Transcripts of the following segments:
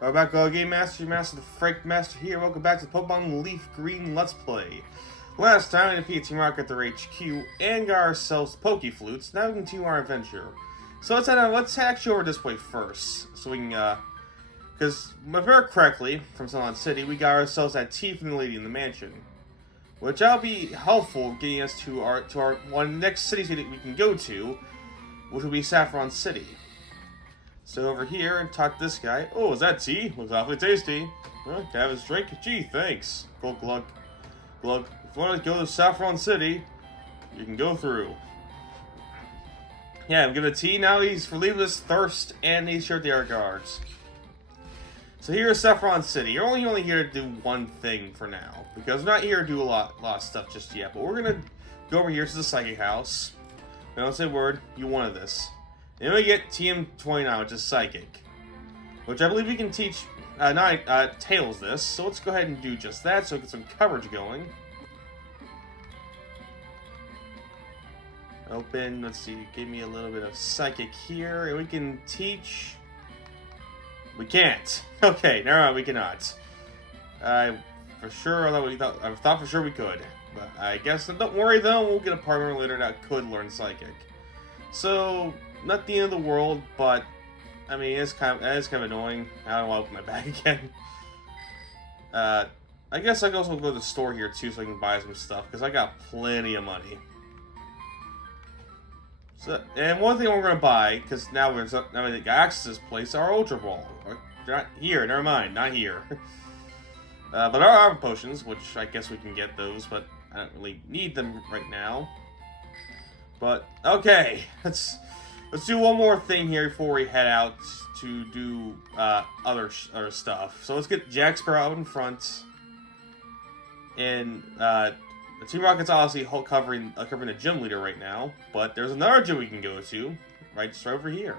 We're back to Game Master, your Master the Frank Master here. Welcome back to the Pokemon Leafgreen Let's Play. Last time we defeated Team Rocket at their HQ and got ourselves Pokeflutes. Now we can continue our adventure. So let's actually over this way first. So we can, because if I remember correctly, from Sunlight City, we got ourselves that tea from the lady in the mansion. Which that'll be helpful getting us to our one next city that we can go to, which will be Saffron City. So over here and talk to this guy. Oh, is that tea? Looks awfully tasty. Well, can I have this drink? Gee, thanks. Glug, glug, glug. If you want to go to Saffron City, you can go through. Yeah, I'm giving a tea. Now he's relieving his thirst and he's here at the air guards. So here's Saffron City. You're only here to do one thing for now. Because we're not here to do a lot of stuff just yet. But we're going to go over here to the Psychic House. Don't say a word. You wanted this. Then we get TM29, which is Psychic. Which I believe we can teach Tails this. So let's go ahead and do just that so we get some coverage going. Open, let's see, give me a little bit of Psychic here. And we can teach... We can't. Okay, never mind, we cannot. I thought for sure we could. But I guess, don't worry though, we'll get a partner later that could learn Psychic. So... Not the end of the world, but I mean, it's kind of annoying. I don't want to open my bag again. I guess I can also go to the store here too, so I can buy some stuff because I got plenty of money. So, and one thing we're gonna buy because now we got access to this place, our Ultra Ball. They're not here. Never mind, not here. But our armor potions, which I guess we can get those, but I don't really need them right now. But okay, Let's do one more thing here before we head out to do other stuff. So let's get Jack Sparrow out in front. And the Team Rocket's obviously covering the gym leader right now. But there's another gym we can go to, just right over here.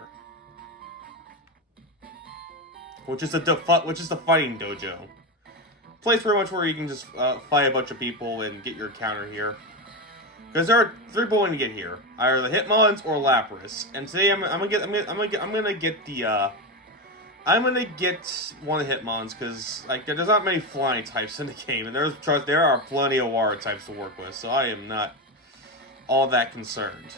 Which is the fighting dojo. Place pretty much where you can just fight a bunch of people and get your counter here. Because there are 3 people going to get here, either the Hitmons or Lapras. And today I'm gonna get one of the Hitmons because there's not many flying types in the game, and there are plenty of water types to work with, so I am not all that concerned.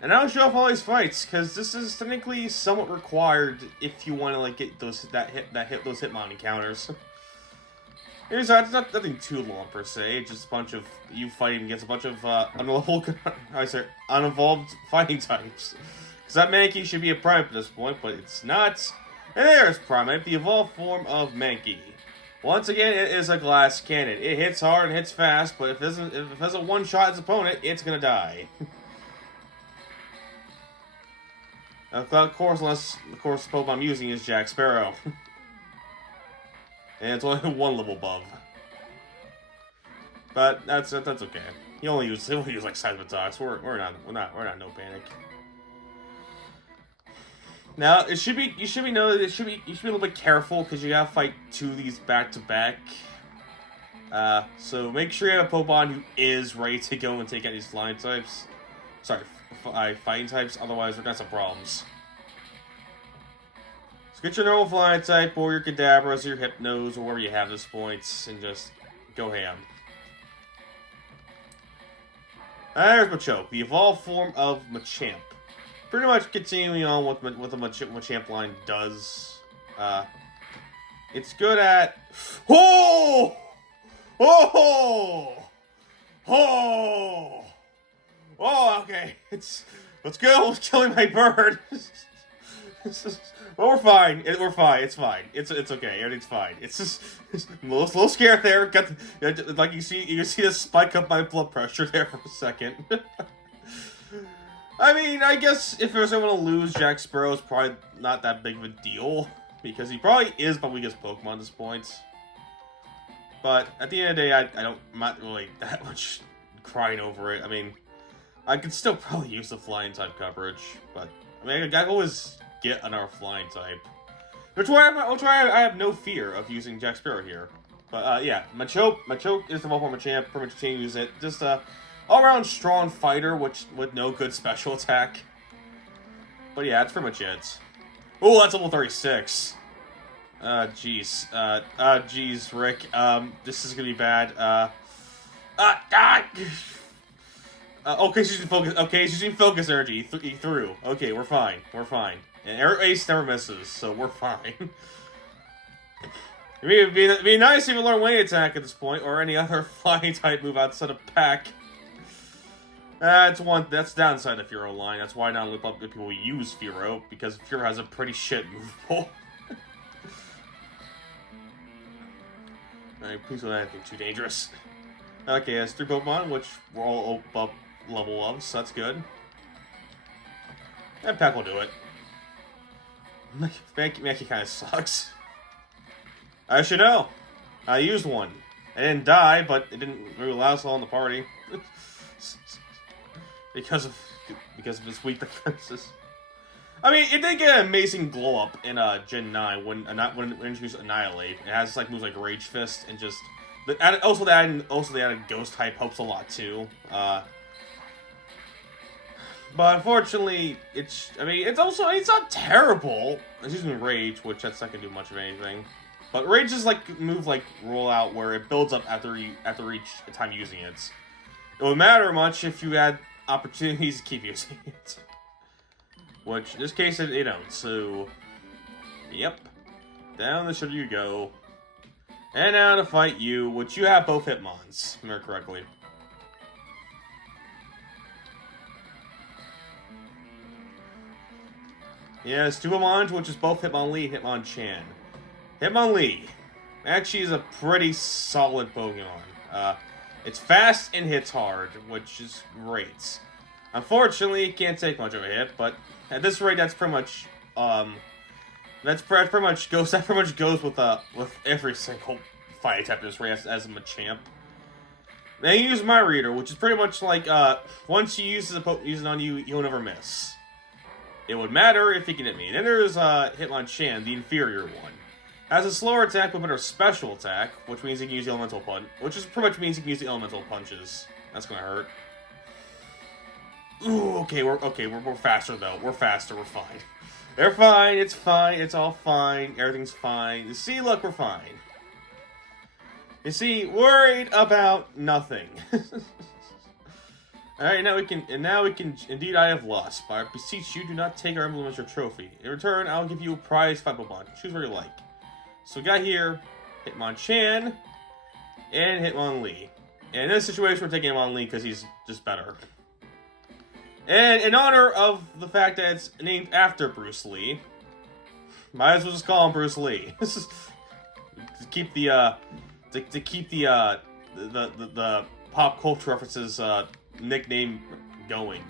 And I'll show off all these fights because this is technically somewhat required if you want to get those Hitmon encounters. It's nothing too long per se, just a bunch of you fighting against a bunch of uninvolved fighting types. Because that Mankey should be a Primeape at this point, but it's not. And there's Primeape, the evolved form of Mankey. Once again, it is a glass cannon. It hits hard and hits fast, but if it has a one-shot its opponent, it's gonna die. Of course, the Pokemon I'm using is Jack Sparrow. And it's only 1 level above. But that's okay. He'll only use like Seismitox. We're not no panic. Now you should be you should be a little bit careful because you gotta fight 2 of these back to back. So make sure you have a Pokemon who is ready to go and take out these flying types. Sorry, fighting types. Otherwise, we're gonna have some problems. Get your normal flying type, or your Kadabras, or your Hypnos, or whatever you have at this point, and just go ham. There's Machoke, the evolved form of Machamp. Pretty much continuing on what the Machamp line does. It's good at... Oh! Oh! Oh! Oh, okay. Let's go. It's killing my bird. Well, we're fine. We're fine. It's fine. It's okay. Everything's fine. It's just a little scared there. Like you see this spike up my blood pressure there for a second. I mean, I guess if there's anyone to lose, Jack Sparrow is probably not that big of a deal because he probably is my weakest Pokemon at this point. But at the end of the day, I'm not really that much crying over it. I mean, I could still probably use the flying type coverage, but I mean, I can always get another flying type. Which why I have no fear of using Jack Sparrow here. But yeah, Machoke is the Pokemon Machamp, pretty much continue to use it. Just all-around strong fighter, with no good special attack. But yeah, that's pretty much it. Oh, that's level 36. Jeez. Jeez, Rick. This is gonna be bad. God! Okay, she's using focus. Okay, she's using focus energy. He threw. Okay, we're fine. We're fine. And Ace never misses, so we're fine. It'd be nice if you learn Wing Attack at this point, or any other flying type move outside of Pack. That's downside of Furo line. That's why not a lot of people use Furo, because Furo has a pretty shit move pool. Alright, please don't have anything too dangerous. Okay, that's 3 Pokemon, which we're all up level of, so that's good. And Pack will do it. Mankey kind of sucks. I should know. I used one. I didn't die, but it didn't really last long in the party. because of its weak defenses. I mean, it did get an amazing glow up in Gen 9 when it introduced Annihilate. It has like moves like Rage Fist and just also the added Ghost type helps a lot too. But unfortunately, it's not terrible. It's using Rage, which that's not gonna do much of anything. But Rage is like a move like Roll Out where it builds up after each time using it. It would matter much if you had opportunities to keep using it. Which, in this case, they don't, so... Yep. Down the shore you go. And now to fight you, which you have both Hitmons, if I remember correctly. Yes, 2 Hitmons, which is both Hitmonlee and Hitmonchan. Hitmonlee actually is a pretty solid Pokemon. It's fast and hits hard, which is great. Unfortunately, it can't take much of a hit, but at this rate, that's pretty much that pretty much goes with every single fight attack at this rate as a Machamp. Then you use My Reader, which is pretty much like once you use it on you, you'll never miss. It would matter if he can hit me. Then there's Hitmonchan, the inferior one. Has a slower attack but better special attack, which means he can use the elemental punch, which is pretty much means he can use the elemental punches. That's gonna hurt. Ooh, okay, we're faster though. We're faster. We're fine. They're fine. It's fine. It's all fine. Everything's fine. You see, look, we're fine. You see, worried about nothing. All right, now we can. Indeed, I have lost. But I beseech you, do not take our emblem as your trophy. In return, I'll give you a prize 5 Pokemon. Choose what you like. So we got here Hitmonchan and Hitmonlee. And in this situation, we're taking Hitmonlee because he's just better. And in honor of the fact that it's named after Bruce Lee, might as well just call him Bruce Lee. to keep the pop culture references nickname going.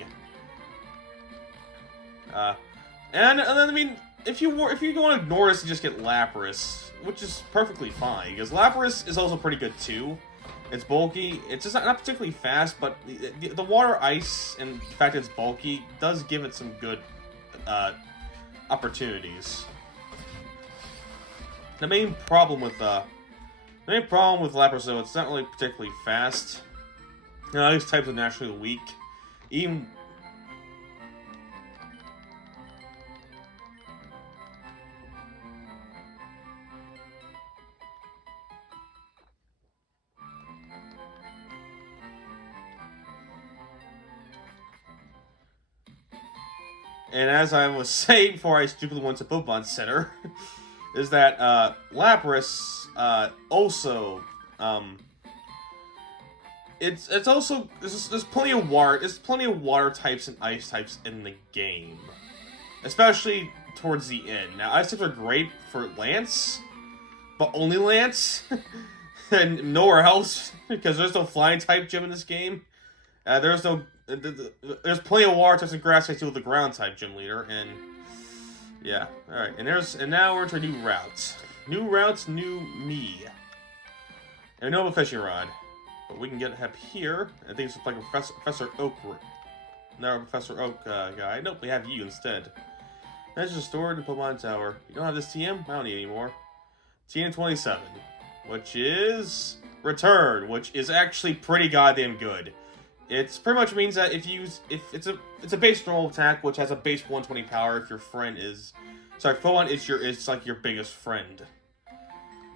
And then I mean, if you want to ignore this and just get Lapras, which is perfectly fine because Lapras is also pretty good too. It's bulky. It's just not particularly fast, but the water ice and the fact that it's bulky does give it some good opportunities. The main problem with Lapras though, it's not really particularly fast. These types are naturally weak. Even and as I was saying before I stupidly went to Pokemon Center, is that Lapras also it's also there's plenty of water types and ice types in the game, especially towards the end. Now ice types are great for Lance, but only Lance, and nowhere else because there's no flying type gym in this game. There's plenty of water types and grass types with the ground type gym leader, and yeah, all right. And now we're into a new route. New routes, new me. And no fishing rod. But we can get up here. I think it's like a Professor Oak. No, Professor Oak guy. Nope, we have you instead. That's just stored in Pokemon Tower. You don't have this TM? I don't need it anymore. TM 27, which is Return, which is actually pretty goddamn good. It's pretty much means that if it's a base normal attack, which has a base 120 power. If your friend is, sorry, Pokemon is like your biggest friend.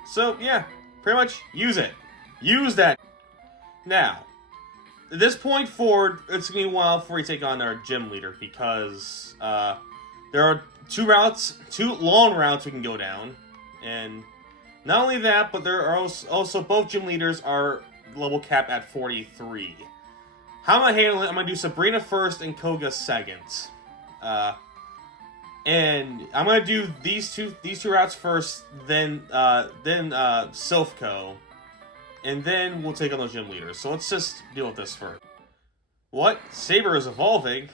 So, yeah, pretty much use it. Use that. Now, at this point forward, it's going to be a while before you take on our gym leader, because there are two long routes we can go down. And not only that, but there are also both gym leaders are level capped at 43. How am I handling it? I'm going to do Sabrina first and Koga second. And I'm going to do these two routes first, then Silphco. And then we'll take on those gym leaders. So let's just deal with this first. What? Saber is evolving?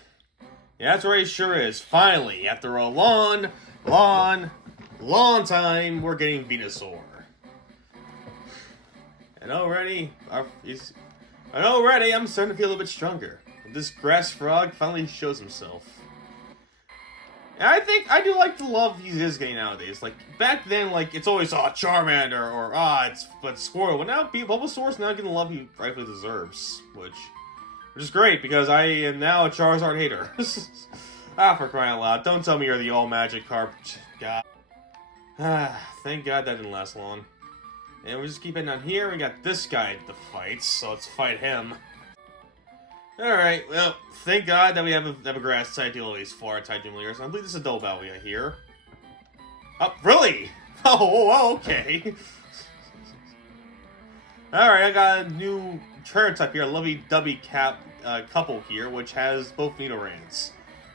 Yeah, that's right, it sure is. Finally, after a long time, we're getting Venusaur. And already, I'm starting to feel a bit stronger. This grass frog finally shows himself. And I do like the love he is getting nowadays. Like, back then, like, it's always, Charmander, or, it's Squirtle. But now, Bulbasaur's now getting the love he rightfully deserves. Which is great, because I am now a Charizard hater. For crying out loud. Don't tell me you're the all-magic carp guy. Thank God that didn't last long. And we just keep it down here. We got this guy to fight, so let's fight him. Alright, well, thank God that we have a grass type deal at least for our type gym leaders. I believe this is a double battle we got here. Oh, really? Oh, okay. Alright, I got a new trainer type here, a lovey-dovey couple here, which has both Nidorans.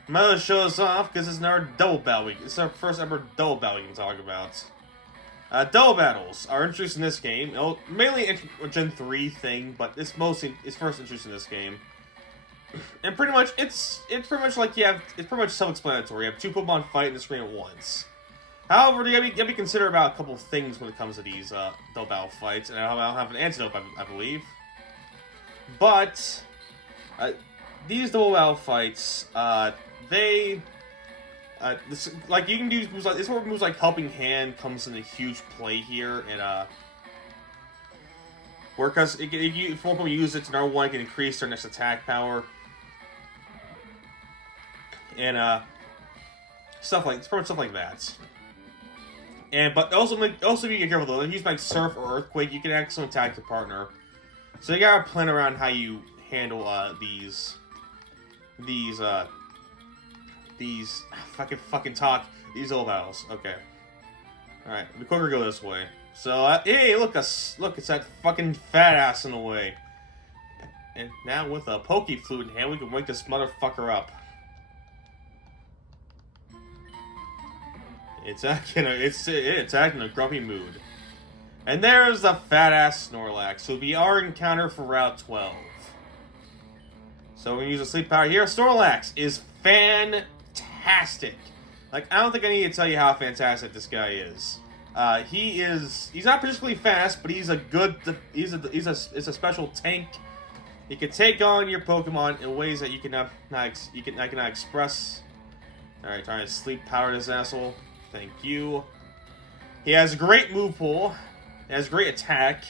I'm gonna show us off because it's our double battle week. It's our first ever double battle we can talk about. Double battles are introduced in this game. Mainly a Gen 3 thing, but it's first introduced in this game. And pretty much, it's pretty much self-explanatory. You have two Pokemon fight in the screen at once. However, you gotta be considerate about a couple of things when it comes to these double battle fights, and I don't have an antidote, I believe. But these double battle fights, you can use moves like this. Where moves like Helping Hand comes into huge play here, and because if one Pokemon uses it to number one, it can increase their next attack power. And pretty much stuff like that. But also be careful though. If you use like Surf or Earthquake, you can actually attack your partner. So you gotta plan around how you handle these double battles. Okay. All right, we quicker go this way. So hey, look, it's that fucking fat ass in the way. And now with a Pokeflute in hand, we can wake this motherfucker up. It's acting a grumpy mood. And there's the fat-ass Snorlax, so it'll be our encounter for Route 12. So we're gonna use a sleep power here. Snorlax is fantastic. Like, I don't think I need to tell you how fantastic this guy is. He's not particularly fast, but he's a special tank. He can take on your Pokemon in ways that you cannot express. Alright, trying to sleep power this asshole. Thank you. He has a great move pool. He has great attack.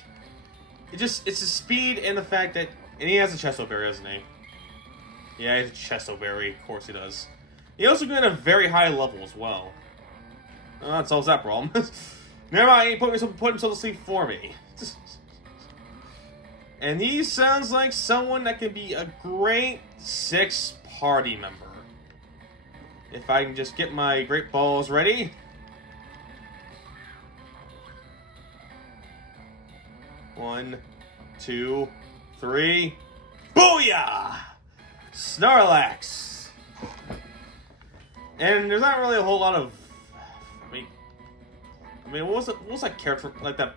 It's his speed and the fact that... And he has a Chesto Berry, doesn't he? Yeah, he has a Chesto Berry. Of course he does. He also got a very high level as well. That solves that problem. Never mind, he put himself to sleep for me. And he sounds like someone that could be a great 6 party member. If I can just get my great balls ready. One, 2, 3. Booyah! Snorlax! And there's not really a whole lot of... I mean, what was that character like that?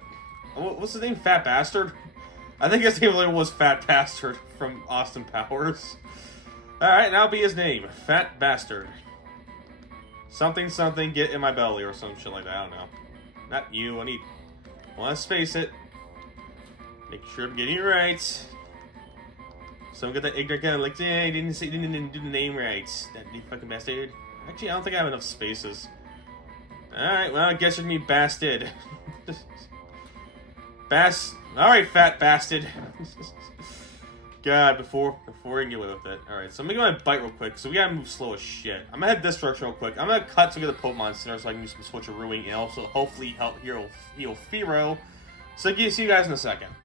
What's his name? Fat Bastard? I think his name really was Fat Bastard from Austin Powers. Alright, that'll be his name. Fat Bastard. Something, get in my belly or some shit like that. I don't know. Not you. I want to space it. Make sure I'm getting it right. So I'm get that ignorant guy like, he didn't do the name right. That fucking bastard. Actually, I don't think I have enough spaces. Alright, well, I guess you're gonna be Bastard. Alright, Fat Bastard. God, before we can get away with it. Alright, so I'm gonna get my bite real quick, so we gotta move slow as shit. I'm gonna head this direction real quick. I'm gonna cut to get the Pokemon Center so I can do some switcherooing and also hopefully help heal Firo. So see you guys in a second.